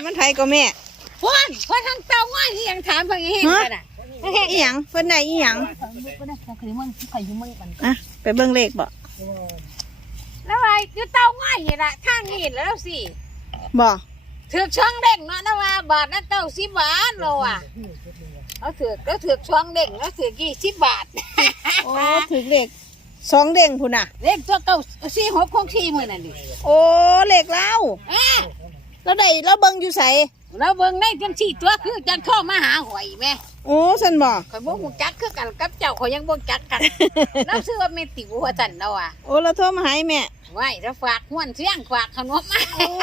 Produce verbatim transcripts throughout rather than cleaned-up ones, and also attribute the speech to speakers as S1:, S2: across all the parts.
S1: มันไทยก็แม่
S2: พ่นพ่นทั้งเต้าง่ายที่ยังถามเพิ่งเห็นกันอ่ะ
S1: อีหยังเพิ่นได้อีหยังอ่ะไปเบิ่งเลขบ่
S2: แล้วไอ้ยูเต้าง่ายนี่ละทางนี้แล้วสิ
S1: บ่
S2: ถือช่องเด้งเนาะนะว่าบาทนั้นเต้าสิบบาทเราอ่ะเขาถือเขาถือช่องเด้งแล้วถือกี่สิบบาท
S1: โอ้ถือเลขสองเด้งพุ่นน่ะ
S2: เลขตัวเก้าสี่หกคงที่มือนั่นนี่
S1: โอ้เลขเล่าแล้วได้แล้วเบิ่งอยู่ไส
S2: แล้วเบิ่งในจังสี่ตัวคือจังเข้ามาหาหอยแม่
S1: โอ้ซั่นบ่
S2: ข่อยบ่ฮู้จักคือกันกับเจ้าข่อยยังบ่จักกันแล้วชื่อว่าแม่ติ๋วว่าซั่นเนาะอ่ะ
S1: โอ้แล้วโทรมาหาแม่
S2: ไว้แล้วฝากห้วนเสียงฝากขนมมา
S1: โอ้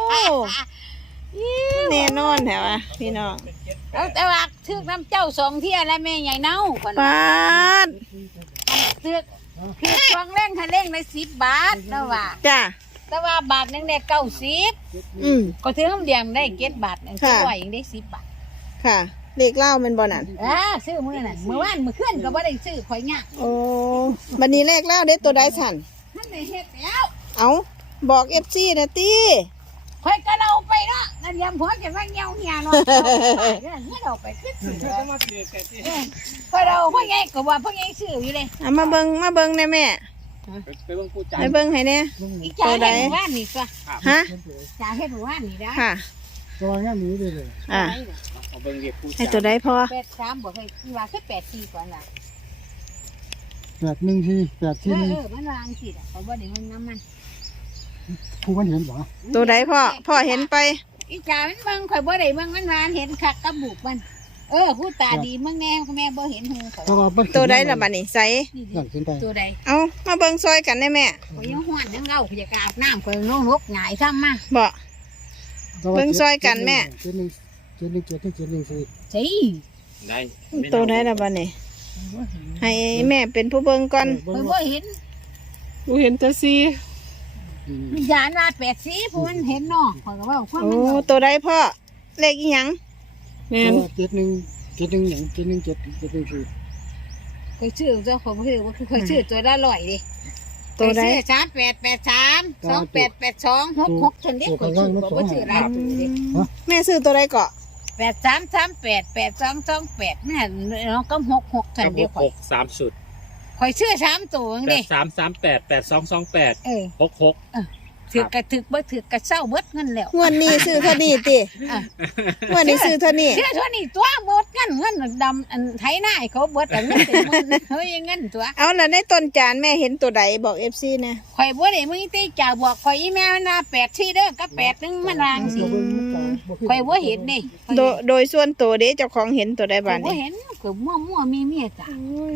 S1: แน่นอนแท้ว่ะพี่น้อง
S2: แล้วแต่ว่าถือน้ำเจ้าสองเที่ยแล้วแม่ใหญ่เน่าเพิ่น
S1: ปาด
S2: ถือคือช่วงเร่งให้เร่งได้สิบบาทแล้วว่า
S1: จ้ะ
S2: แต่ว่าบาทนึงได้เก้าสิบ
S1: อืม
S2: ก็ถือน้ำเดียงได้เจ็ดบาทนึงช่วยยังได้สิบบาท
S1: ค่ะเลขเล่ามันบ่นั่น
S2: อ่าซื้อมื้อนั่นมื้อวานมื้อคืนก็บ่ได้ซื้อข่อยยาก
S1: โอ้บัดนี้เลขเล่าเด้ตัวใดสั่น
S2: นั่นได้เฮ็ดแล้ว
S1: เอ้าบอก เอฟ ซี นะติ
S2: ข่อยก็เราไปเนาะนั่นยามผัวจะว่าเหี่ยวเหี่ยเนาะเงินเอาไปขึ้นสิข่อยเราพ่อใหญ่ก็ว่าพ่อใหญ่ซื้ออยู่เลย
S1: อ่ะมาเบิ่งมาเบิ่งแน่แม่
S3: ไปเบิ่งผู้จ่าย
S1: ไปเบิ่งให้แน่
S2: ตัวใดว่านี่ตัว
S1: ฮะ
S2: จ่าเฮ็ดว่านี่นะ
S1: ค่ะ
S3: ตัวงามนี้เลย
S1: อ่ะ
S3: เอาเบิ่งเรียกผู้จ่าย
S1: ให้ตัวใดพอ
S2: แปดสามบ่เคยว่าคือแปดสี่ก่อนล่ะ
S3: แปดหนึ่งทีแปดที
S2: เออมันวางสิอ่ะเขาบ่ได้มันน้ำมัน
S3: ผู้มันเห็นบ่
S1: ตัวใดพ่อพ่อเห็นไป
S2: อีจ่ามันเบิ่งข่อยบ่ได้เบิ่งมันวานเห็นคักกับบุกมันเออผู้ตาดีมึงแน่แม่บ่เห็นหูเขา
S1: ตัวใดล่ะบัดนี้ใส่
S2: ตัวใด
S1: เอามาเบิ่งซอยกันได้แม่
S2: ข่อยยังฮ้อนยังเงาข่อยจะอาบน้ำข่อยลงนกหงายซ้ำมา
S1: บ่เบิ่งซอยกันแม่
S3: เจ็ดหนึ่งเจ็ดหนึ่งเจ็ดหนึ่งเจ็ดหนึ่งสี่
S2: สิ
S3: ได้
S1: ตัวใดล่ะบัดนี้ให้แม่เป็นผู้เบิ่งก่อน
S2: ข่อยบ่เห็น
S1: บ่เห็นแต่สี่
S2: วิญญาณว่าแปดสีผู้มันเห็นเนาะข่อยก็ว่าความมัน
S1: โอ้ตัวใดพ่อเลขอีหยัง
S3: แม่นเจ็ดหนึ่งเจ็ดหนึ่งหยังเจ็ดหนึ่งเจ็ดเจ็ดหนึ่งสี่
S2: ข่อยชื่อเจ้าของชื่อว่าข่อยชื่อตัวละร้อยดิตัวใดสามแปดแปดสามสองแปดแปดสองหกหกจนเด็กข่อยชื่อข่อยชื่ออะไรดิ
S1: แม่ซื้อตัวใดเกาะ
S2: แปดสามสามแปดแปดสองสองแปดแม่น้องก็หกหกทันเดียวข่อย
S3: สามสุด
S2: ข่อยชื่อสามตัวเองดิ
S3: สามสามแปดแปดสองสองแปดหกหก
S2: ถือกระถือบ่ถือกระเศร้าเบิดเงินแล้ว
S1: งวดนี้ซื้อเท่านี้ติงวดนี้ซื้อเท่านี้
S2: ซื้อเท่านี้ตัวเบิดเงินเงินดำอันไถหน้าเขาเบิดอันเงินเต็มเฮ้ยเงินตัว
S1: เอาแล้วในต้นจานแม่เห็นตัวใดบอก เอฟ ซี นะ
S2: ข่อยบ่ได้มึงตีจ่าบอกข่อยอีแม่มันน่ะแปดที่เด้อกับแปดนึงมันวางสิข่อยบ่เห็นนี่
S1: โดยโดยส่วนตัวเด้เจ้าของเห็นตัวใดบ้าง
S2: บ่เห็นก็มั่วๆมีเมียจ้ะ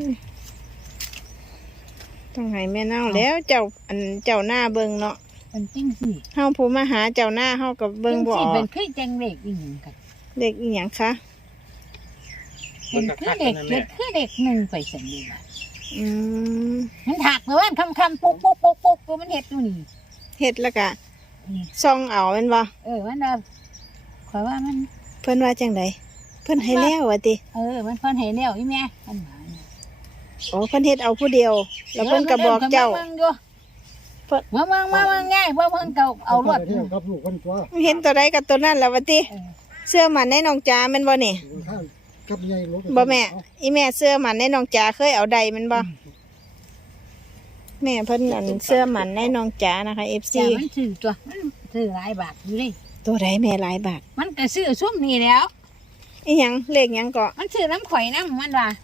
S1: ต้องให้แม่เน่าแล้วเจ้าอันเจ้าหน้าเบิ่งเนาะ
S2: มันจริงสิ
S1: เฮาผู้มาหาเจ้าหน้าเฮากับเบิ่งบ่ออก
S2: เป็นคือจังเลขอีหยังกัน
S1: เลขอีหยังคะ
S2: เป็นคือเลขเจ็ดคือเลขหนึ่งไปซั่นนี่ล่ะ
S1: อืม
S2: มันถักเมื่อวานค่ำๆปุ๊กปุ๊กปุ๊กปุ๊กตัวมันเฮ็ดอยู่นี่
S1: เฮ็ดแล้วก็ซ่องเอาแม่นบ่
S2: เออมันน่ะข่อยว่ามัน
S1: เพิ่นว่าจังไดเพิ่นให้แล้วว่าติ
S2: เออมันเพิ่นให้แล้วอีแม่มัน
S1: โอ้เพิ่นเฮ็ดเอาผู้เดียวแล้วเพิ่นก็บอกเจ้า
S2: มาเมืองมาเมืองง่ายว่าเมืองเก่าเอารวด
S1: เห็นตัวใดกับตัวนั้นแล้ววะติเสื้อมันในน้องจ๋ามันบ่นี่บ่แม่อีแม่เสื้อมันในน้องจ๋าเคยเอาใดมันบ่แม่เพิ่นอันเสื้อมันในน้องจ๋านะคะ เอฟ ซี
S2: มันซื้อตัวมันซื้อหลายบาทอยู่ดิ
S1: ตัวใดแม่หลายบาท
S2: มันก็ซื้อซุ่มนี่แล้ว
S1: อีหยังเลขหยังเกาะ
S2: มันซื้อน้ำข่อยน้ำมันว่า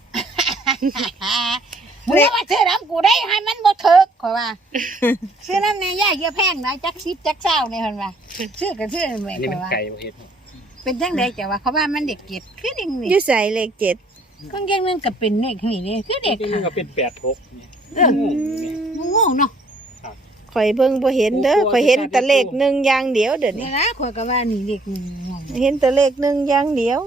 S2: มึงว่าซื้อน้ำกูได้ให้มันบ่ถึกข่อยว่าซื้อน้ำในย่าเยอะแพงนะจักสิบจักเศร้าในคนว่าซื้อก็ซื้อแม่ข่อยว่าเป็นจังได๋จ้ะว่าเขาว่ามันเด็กเจ็ดคือเด็กนี่
S1: อยู่ใส่เลขเจ็ด
S2: ก็ยังนึงก็เป็นเลขนี่นี่คือเด็กค่ะ
S3: ก็เป็นแปดหก
S2: เออโง่เนาะ
S1: ข่อยเบิ่งบ่เห็นเด้อข่อยเห็นแต่เลขหนึ่งอย่างเดียวเด้อนี่
S2: นะข่อยก็ว่านี่เลขหนึ่ง
S1: เห็นแต่เลขหนึ่งอย่างเดียว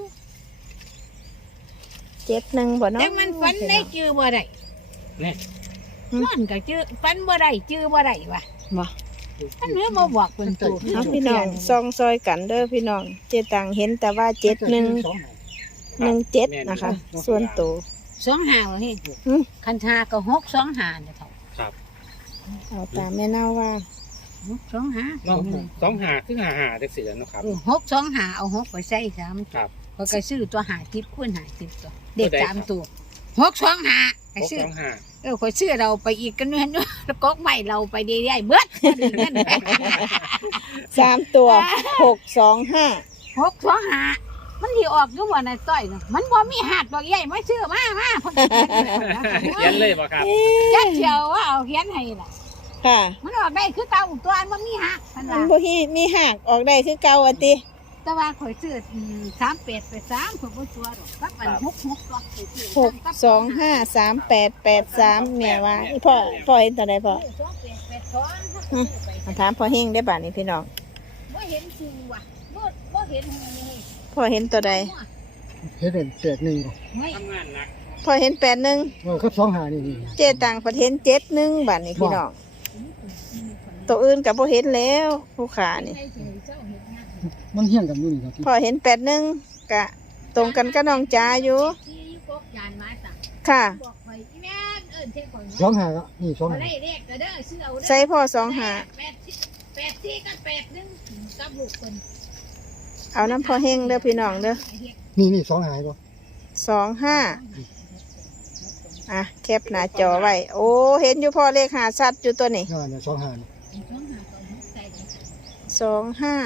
S1: เจ็ดหนึ่งบ่เนาะ
S2: แต่มันฝันได้จื้อบ่ได้เนี่ยมันก็จื้อฝันบ่ได้จื้อบ่ได้ว่ะ
S1: บ่
S2: มันเนื้อมาบอกเป็นตัว
S1: พี่น้องซองซอยกันเด้อพี่น้องเจตังเห็นแต่ว่าเจ็ดหนึ่งหนึ่งเจ็ดนะคะส่วนตัว
S2: สองห้าเฮ้ยคันชาก็หกสองห้าเนี่ยเท่า
S1: ครับเอาตามแม่เน่าว่า
S2: หกสองหา
S4: เนาะสองหาคือหาหาจังซี่แหล้วเนาะครับ
S2: เออหกสองหาเอาหกไปใส่สาม
S4: ครับ
S2: เขาก็ซื้อตัวหาทิพคูณหาทิพตัวเด็ก
S4: ตัวใด
S2: สามตัวหกสองหาไป
S4: หก
S2: ซื้อ
S4: สองหา
S2: เออคอยซื้อเราไปอีกกันนู่นนู่นแล้วก็ไม่เราไปได้ได้เบิดนั่นแหละ
S1: สามตัวหกสองห้า
S2: หกสองหามันที่ออกก็ว่าในต้อยเนาะมันบ่มีหักดอกใหญ่ไม่ซื้อมามาเพิ่น
S4: เขียนเลยบ่ครับ
S2: จักเชียวว่าเอาเขียนให้ล่ะ
S1: ค่ะ
S2: มันออกได้คือเก่าตัวอันบ่มีหักพัน
S1: มั
S2: ว่าน
S1: บ่มีมีหักออกได้คือเก่าอะติ
S2: แต่ว่าข่อยซื้อสามเป็ดไปสามข่อยบ่ตัวดอกกับอันหกหกตัวข่อยซื้อ
S1: หกสองห้าสามแปดแปดสามแม่ว่าอีพ่อพ่อเห็นตัวใดพ่อ
S2: สองเป็ดเป็ดสอง
S1: มาถามพ่อเฮงได้ป่ะนี่พี่น้อง
S2: บ่เห็นจริงว่ะบ่บ่เห็นเลย
S1: พ่อเห็นตัวใด
S3: เฮ็ดเป็นแปดหนึ่งบ่
S2: ไม่
S4: ทำงานหนัก
S1: พ่อเห็นแปดหนึ่ง
S3: เออครับสองหานี่นี่
S1: เจตังประเทศเจ็ดหนึ่งบัดนี่พี่น้องตัวอื่นกับพ่อเห็นแล้วผู้ขานี่
S3: มันเฮี้ยงกันอยู่นี่ครับ
S1: พ่อเห็นแปดหนึ่งกะ ตรงกันกับน้องจ้าอยู่
S2: ที่อยู่กกยานไม้ต่าง
S1: ค่ะ
S2: บอกข่อยอีแม่นเอิ้นเท่ข่อย
S3: สองหาก็นี่สอง
S2: บ่
S3: หา
S2: ได้เลขก็เด้อซื้อเอาเด้อ
S1: ใส่พ่อสองหา
S2: แปดสิแปดสี่กับแปดหนึ่งกับลูกเพิ่น
S1: เอาน้ำพ่อเฮงเด้อพี่น้องเด้อ
S3: นี่นี่สองหาบ่
S1: สองห้าอ่ะแคปหน้าจอไว้ โอ้เห็นอยู่พ่อเลขหาชัดอยู่ตัวนี้
S3: อ่าเนี่ยสองหานี่
S1: สองห้า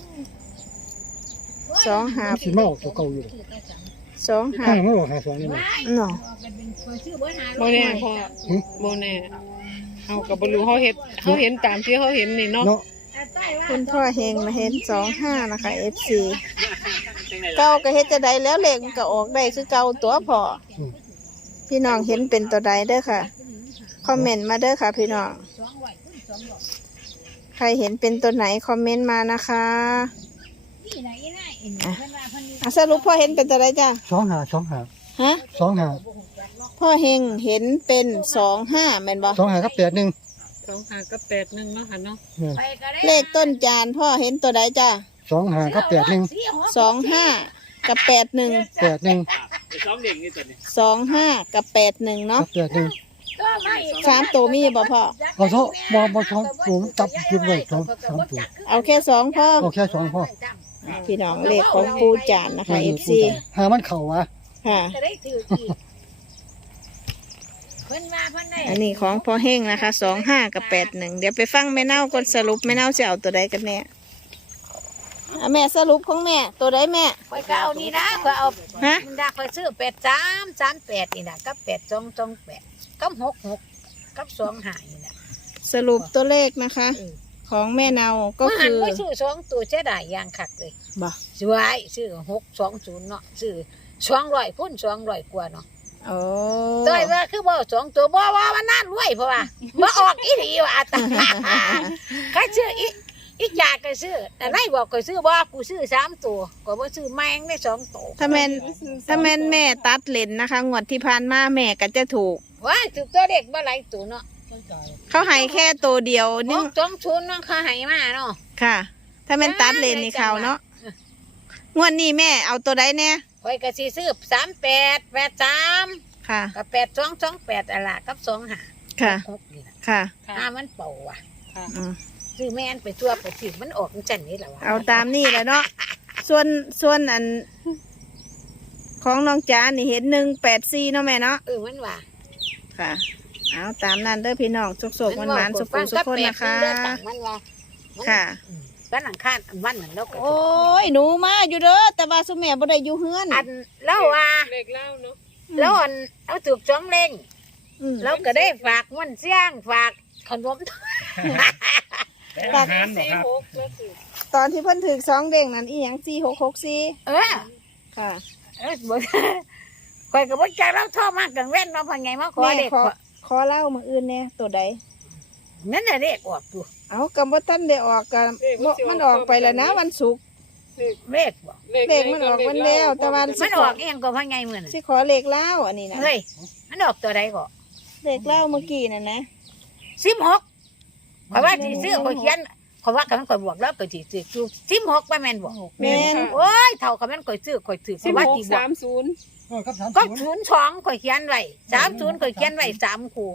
S1: สองหา
S3: สิมาออกตัวเก่าอยู่
S1: สองหา
S3: ข้างมาออกหาสองนี่นะ
S1: เนาะ
S5: โมแน่พ่อโมแน่เอากับบรูเขาเห็นเขาเห็นตามที่เขาเห็นนี่เนาะ
S3: เนาะ
S1: คุณพ่อเฮงมาเห็นสองห้านะคะเอฟซีเก้าก็เฮ็ดจะได้แล้วเลขมันก็ออกได้คือเก่าตัวพอ
S3: อืม
S1: พี่น้องเห็นเป็นตัวใดเด้อค่ะ คอมเมนต์มาเด้อค่ะ พี่น้องใครเห็นเป็นตัวไหนคอมเมนต์มานะคะอ่ะสรุปพ่อเห็นเป็นตัวใดจ้ะ
S3: สองหาสองหา
S1: ฮะ
S3: สองหา
S1: พ่อเฮงเห็นเป็นสองห้าแม่นบ่
S3: สองหากับแปดหนึ่ง
S5: สองหากับแปดหนึ่งเนาะค่ะเนาะ
S3: เนี่ย
S1: เลขต้นจานพ่อเห็นตัวใดจ้ะ
S3: สองหากับแปดหนึ่ง
S1: สองห้ากับแปดหนึ่ง
S3: แปดหนึ่ง
S4: ไปซ้อมเด็กนี่ตัวนี้
S1: สองห้ากับแปดหนึ่ง
S3: กั
S1: เนาะ
S3: บแปดหนึ่ง
S1: สามตัวมีบ่พ่อ
S3: เอาเถอะบ่บ่สองผมจับยึดไว้สองสามตัว
S1: เอาแค่สองพ่อ
S3: เอาแค่สองพอ
S1: พี่น้องเลขของปูจานนะคะเอฟซี
S3: หามันเข่าวะ
S1: ค่ะ
S2: จะได้ถืออีกเพิ่นว่าเพิ่นได้
S1: อันนี้ของพ่อเฮงนะคะสองห้ากับแปดหนึ่งเดี๋ยวไปฟังแม่เน่าก่อนสรุปแม่เน่าจะเอาตัวใดกันแน่อ่ะแม่สรุปของแม่ตัวใดแม่
S2: ข่อยก็เอานี่นะข่อยเอา
S1: ฮะ
S2: มันดาข่อยซื้อแปดสามสามแปดนี่นะกับแปดสองสองแปดกับหกหกกับสองห้านี่นะ
S1: สรุปตัวเลขนะคะ ของแม่เนาก็
S2: ว่าหั
S1: คื
S2: น
S1: อ
S2: ไ่ซื้อสองตัวเจ๊ได้อย่างคักเลย
S1: บ่
S2: สวยซื้อหกสองศูนย์เนาะซื้อสองร้อยพุ่นสองร้อยกว่าเนาะ
S1: โอ้
S2: ต้อยว่าคือบ่สองตัวบ่ว่ามันน่ารวยเพราะว่าบ่ออกอีหลีว่าตาใครซื้ออีอีจากก็ซื้อแต่ไหนบอกก็ซื้อบ่กูซื้อสามตัวก็บ่ซื้อแมงได้สองตัว
S1: ถ้าแม่นถ้าแม่นแม่ตัดเลนนะคะงวดที่ผ่านมาแม่ก็จะถูก
S2: ว่าถูกตัวเด็กบ่หลายตัวเนาะ
S1: เขาให้แค่ตัวเดียว
S2: ห
S1: นึง
S2: กสองศูนย์เนาะเขาให้มาเนาะ
S1: ค่ะ ถ้าแม่นตัดเลนนี่เขาเนาะงวดนี้แม่เอาตัวใดเนี่ย
S2: ข่อยก็สิซื้อสามแปดแปดสาม
S1: ค่ะ
S2: กับแปดสองสองแปดอะไรกับสองห้า
S1: ค่ะ
S2: หกนี่นะ
S1: ค่ะ
S2: ห้ามันเป่าว่ะ
S1: อืม
S2: ซื้อแม่นไปตัวไปซื้อมันออกจังนี้แหละวะ
S1: เอาตามนี่แหละเนาะ ส่วนส่วนอัน ของน้องจ๋านี่เห็นหนึ่งแปดสี่เนาะแม่เนาะ
S2: เออมันว่า
S1: ค่ะ เอาตามนั้นเด้อพี่น้องสุกๆมันหวานๆสุกๆสุกคนนะคะ
S2: มันว่า
S1: ค่ะ
S2: บ้านหลังคาวันนั้นเราก็
S1: โอ้ยหนูมาอยู่เด้อแต่ว่าสุแม่บ่ได้อยู่เฮือน
S2: อันเล่าว่า
S5: เลขเล่าเนาะ
S2: แล้วอันเอาถูกจ้องเล่ง
S1: อืม
S2: เราก็ได้ฝากมันเสี่ยงฝากขนม
S4: อาหารบ่
S5: สี่
S4: ครับ
S5: หกแล้วสิ
S1: ตอนที่เพิ่นถือสองเด้งนั้นอีหยังสี่หกหกสี่
S2: เออ
S1: ค่ะ
S2: เออบ่ข่อยก็บ่จักเราท่อมากกังเว้นเนาะพังไงมาขอ
S1: แม่
S2: เด็ก
S1: ขอขอเล่ามืออื่นเนี่ยตัวใด
S2: นั่นน่ะเด็กออกอยู่
S1: เอากำว่าท่านได้ออกกันมันออกไปแล้วนะวันศุกร์
S2: เด็กบ่
S1: เลขมันออกวันแล้วแต่ว่า
S2: มันออกอีหยังก็พังไงมื้อนั้น
S1: สิขอเลขเล่าอันนี้นะ
S2: เฮ้ยมันออกตัวใดก็
S1: เลขเล่าเมื่อกี้น่ะนะ
S2: สิบหกข่อยว่าสิซื้อข่อยเขียนข่อยว่าคันข่อยบวกแล้วก็สิซื้ออยู่สิบหกว่าแม่นบ่
S1: แม่น
S2: โอ้ยเท่ากับมันข่อยซื้อข่อยถือข่
S5: สิ
S2: อย
S5: บ
S2: ว่า
S5: หก
S2: สิบว
S5: สาก มศูนย์
S3: เออกับสาม
S2: ก็
S3: ศูนย์
S2: ศูนย์สองข่อยเขียนไว้สามศูนย์ข่อยเขียนไว้สามคู่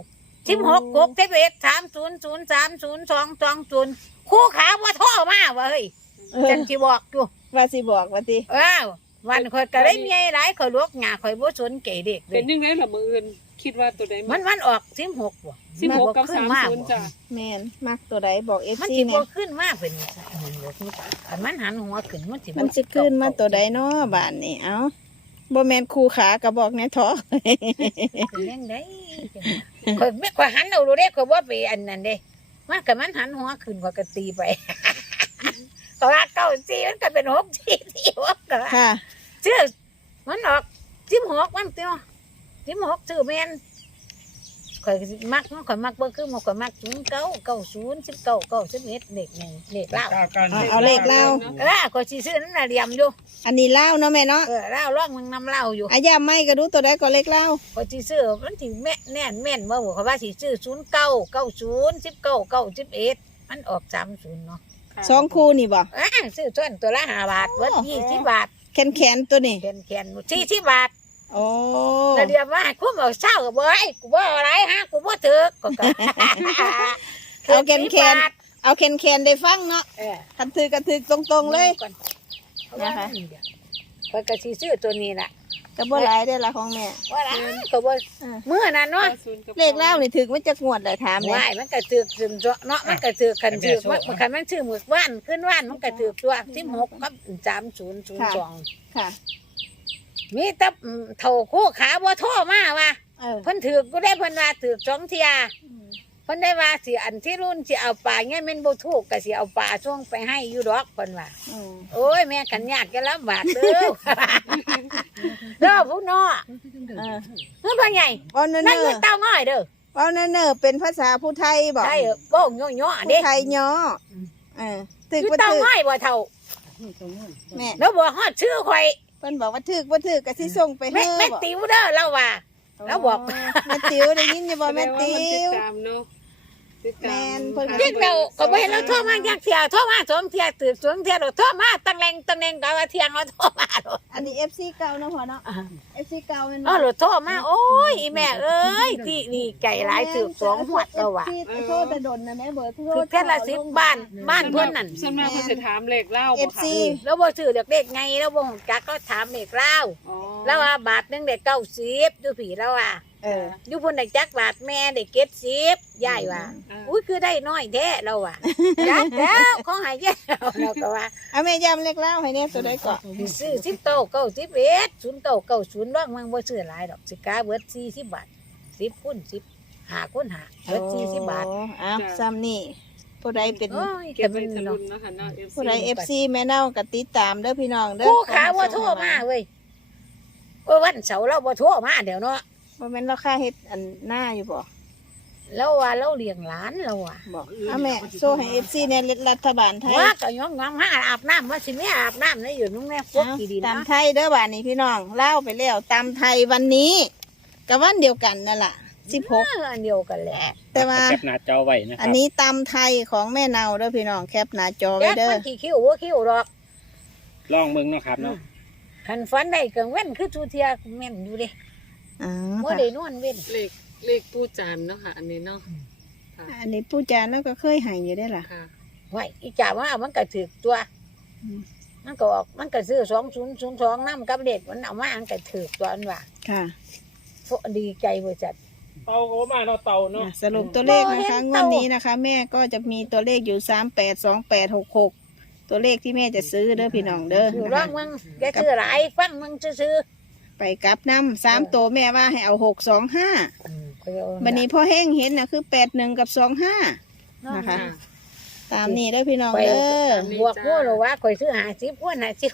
S2: สิบหกกกเทเบสสามศูนย์ศูนย์สามศูนย์สองสองศูนย์คู่ขาว่าท่อมาว่าเฮ้ย
S1: เออ
S2: จังสิบอกอยู่
S1: ว่าสิบอกว่าติ
S2: อ้าววันข่อยก็ได้เมียหลายข่อยลวกหญ้าข่อยบ่สนเกเด็กเล
S5: เป็
S2: ย
S5: นยังไงล่ะมืออื่นคิดว่าตัวใด
S2: มันมันออกสิบหกบ่
S5: สิบหกกับ
S2: ขึ้
S5: สาน ม
S2: มา
S5: ศูนย์จ้ะ
S1: แม่นมักตัวใดบอก
S2: มัน
S1: เอฟซี
S2: สิ
S1: เนี่
S2: บ่
S1: ย
S2: ขึ้นมาเป็นอันมันหันหัวขึ้นมันสิบ่
S1: มันสิขึ้นมาตัวใดเนาะบานนี่เอ้าบ่แม่นคู่ขาก็บอกแน่ท้อ
S2: เป็นยังไงข่อยไม่ข่อยหันเอาดูเด้ข่อยบ่ไปอันนั้นเด้มันก็มันหันหัวขึ้นข่อยก็ตีไป ก็ว่าเก้าสี่มันก็เป็นหกสี่ที่หกก็ว่า
S1: ค่ะ
S2: ชื่อมันออกสิบหกมันเตียวสิบหกชื่อแม่นข่อยก็สิมักเนาะข่อยมักเบิ่งคือมันข่อยมักศูนย์เก้าเก้าศูนย์สิบเก้าเก้าสิบเอ็ดเด็กหนึ่งเด็กเล่า
S1: เอาเอาเลขเล่า
S2: เออข่อยสิซื้อนั่นน่ะเหลี่ยมอยู่
S1: อันนี้เล่าเนาะแม่เนาะ
S2: เออเล่าร่องมึงนำเล่าอยู่
S1: อายาไม่ก็ดูตัวใดก็เลขเล่า
S2: ข่อยสิซื้อมันสิแม่แน่นแม่นบ่บ่ข่อยว่าสิซื้อศูนย์เก้าเก้าศูนย์สิบเก้าเก้าสิบเอ็ดมันออกสามศูนย์เนาะ
S1: สองคู่นี่บ่
S2: อ่าซื้อส่วนตัวละห้าบาทเบิดยี่สิบบาท
S1: แขนแขนๆตัวนี้
S2: แขนแขนสี่สิบบาท
S1: โอ้
S2: แล้วเดี๋ยวว่าคุ้มเอาเศร้ากับบ่ไอ้กูบ่อะไรฮะกูบ่ถือก็ก็
S1: เอาแขนแขนๆเอาแขนแขนๆได้ฟังเนาะ
S2: เออ
S1: คันถือกันถือตรงๆเลย
S2: นะคะก็กระสีซื้อตัวนี้แหละ
S1: ก็บ่หลายได้อละของแม่
S2: ว่าละก็บ่เมื่อนั้นเนาะ
S1: เลขเล่านี่ถึงมันจะงวดเลยถามเลย
S2: ว่ายมันก็ถือถึงเนาะมันก็ถือคันถือมันคันมันชื่อหมึกว่านขึ้นว่านมันก็ถือตัวสิบหกกับสามศูนย์ศูนย์สอง
S1: ค่ะ
S2: มีแต่เท่าคู่ขาบ่โทรมาว่ะ
S1: เออ
S2: เพิ่นถือกูได้เพิ่นว่าถือสองเที่ยเพิ่นได้ว่าสิอันที่รุ่นสิเอาปลาเงี้ยแม่นบ่ถูกก็สิเอาปลาช่วงไปให้อยู่ดอกเพิ่นว่า
S1: อืม
S2: โอ้ยแม่กันยากกันลำบากเด้อ เด้อผู้น้อ
S1: เออ
S2: เฮ้ยพ่อใหญ่
S1: เอาเน
S2: นั่น
S1: อ
S2: คือ
S1: ร์
S2: เต้าง่อยเด้อ
S1: ๆเอาเนอร์ๆเป็นภาษาผู้ไทยบอก
S2: ใช่เหรอโป้งย่อๆ
S1: ผู้
S2: เด้
S1: ไทยย่อเออถึก
S2: คือ
S1: บ่
S2: เต้า
S1: ถึก
S2: ง่อยบ่เท่า
S1: แม่
S2: แล้วบ่ฮอดชื่อข่อย
S1: เพิ่นบอกว่าถึกบ่ถึกก็สิส่งไป
S2: แม่
S1: เฮ้อ
S2: แม่
S1: บอก
S2: ติ๋วเด้อเราว่า แล้วบอก
S1: แม่ติ๋วได้ยินอยู่บ่แม่ติ๋ว
S5: ตามเนาะติดตาม
S1: แม่นเพิ่น
S2: เด็กเราก็บ่เห็นเราโทรมาจักเที่ยโทรมาสองเที่ยตื่นสองเที่ยเราโทรมาตั้งแรงตั้งแรงก็ว่าเที่ยงเราโทรมาโลด
S1: อันนี้ เอฟ ซี เก่าเนาะพ่อเนาะ เอฟ ซี เก่าแม่น
S2: อ๋อโลดโทรมาโอ้ยอีแม่เอ้ยที่นี่ไก่หลายถือสองหวดแล้วว่ะ
S1: เอฟ ซี โทรแต่ดนนะแม่เบอร์โทร
S2: คือแค่ละสิบบ้านบ้านเพิ่นนั่น
S5: ส่วนมากเพิ่นสิถามเลขเล่า
S1: เอ
S5: บ่
S1: ฟ
S5: ค่ะ
S1: ซี
S2: แล้วบ่ซื้อเด็กๆไงแล้วบ่ฮู้จักก็ถามเด็กเล่า
S5: อ๋อ
S2: แล้วว่าบาทหนึงได้เก้าสิบดูผีแล้วว่า
S1: เออ
S2: อยู่พุ่นได้จักบาทแม่ได้เก็ดสิบยายว่าอุ้ยคือได้น้อยแท้เราว่าจักแล้วขอให้แย่เราก็ว่า
S1: เอาแม่ย้ำเลขเล่าให้แน่ตัวใดก่อน
S2: สิซื้อสิบเก้าเก้าสิบเอ็ดศูนย์เก้าเก้าศูนย์ร่องมันบ่ซื้อหลายดอกสิกาเบิดสี่สิบบาทสิบคูณสิบห้าคูณห้าเบิดสี่สิบบาท
S1: โอ้อ้าวซ้ำนี่ผู้ใดเป็น
S2: โอ้ย
S5: เก็
S2: แต่
S5: บ
S2: มั
S5: ไว้
S2: น
S5: ทะลุ
S2: เนาะ
S5: นเนาะค่ะเนาะ เอฟซี
S1: ผู้ใด เอฟ ซี แม่เน่าก็ติดตามเด้อพี่น้องเด้อ
S2: คู่ขาบ่โทรมาเว้ยโอ้ยวันเสาร์เราบ่โทรมาเดี๋ยวเนาะ
S1: บ่แม่นเราค่าเฮ็ดอันหน้าอยู่บ่
S2: แล้วว่าเราเลี้ยงหลานเราอ่ะ
S1: บอกเอาแม่โซ่ให้ เอฟ ซี เนี่ยรัฐบาลไทย
S2: ว่าก็ย้อมงามหาอาบน้ำว่าสิแม่อาบน้ำนี่อยู่นุ่งแม่พวกกี่ดี
S1: ตา
S2: นะ
S1: มไทยเด้อบ้านนี้พี่น้องเล่าไปแล้วตามไทยวันนี้กับวันเดียวกันนั่นล่ะสิบหก
S2: เอออันเดียวกันแหละ
S1: แต่ว่า
S4: แคปหน้าจอไว้นะค
S1: อั
S4: รั
S1: น
S4: บ
S1: นี้ตามไทยของแม่เนาเด้อพี่น้องแคปหน้าจอไว้
S2: แยก
S1: เด้อ
S2: มันกี่คิ้วว่าคิ้วดอก
S4: ลองเบิ่งเนาะครับเนาะ
S2: ขันฟันได้กังเว้นคือทูเทียแม่นอยู่เด้
S1: อ๋อ
S2: ว่า
S1: ค่ะ
S2: ได้นอนเว้น
S5: เลขเลขปูจานเนาะค่ะ อันนี้เนาะค่ะ
S1: อันนี้ผู้จานแล้วก็เคยใหายอยู่ได้อล่ะ
S5: ค่ะ
S2: ไว้อีจ่าว่ามันก็ถือตัว
S1: อืม
S2: มันก็ออกมันก็ซื้อสองศูนย์ศูนย์สองน้ำกับเด็กมันเอามาอันก็ถือตัวอันว่า
S1: ค่ะ
S2: พวกดีใจบริษัท
S4: เตาก็มาเนาะเตาเนาะ
S1: อ่ะสรุปตัวเลขนะคะ
S2: บ่เห็น
S1: ง
S2: เต่า
S1: วดนี้นะคะ แม่ก็จะมีตัวเลขอยู่สามแปดสองแปดหกหกตัวเลขที่แม่จะซื้อเด้อพี่น้องเด้อ
S2: ถือ
S1: นะ
S2: ร่อ
S1: คะ
S2: งมึงแกซื้อหลายฟังมึงซื้อ
S1: ไปกลับน้ำสามตัวแม่ว่าให้เอาหกสองห้า
S2: ๆอืมก็เอา
S1: บันนี้พ่อแห้งเห็นนะคือแปดหนึ่งกับสองห้า นะคะ ตามนี้เด้อพี่น้องเด้อ
S2: บวกพวกเราว่าคอยซื้อหาสิบพวกหาสิบ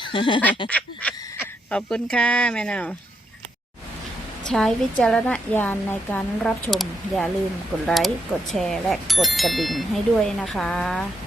S1: ขอบคุณค่ะแม่เนาใช้วิจารณญาณในการรับชม อย่าลืมกดไลค์ กดแชร์ และกดกระดิ่งให้ด้วยนะคะ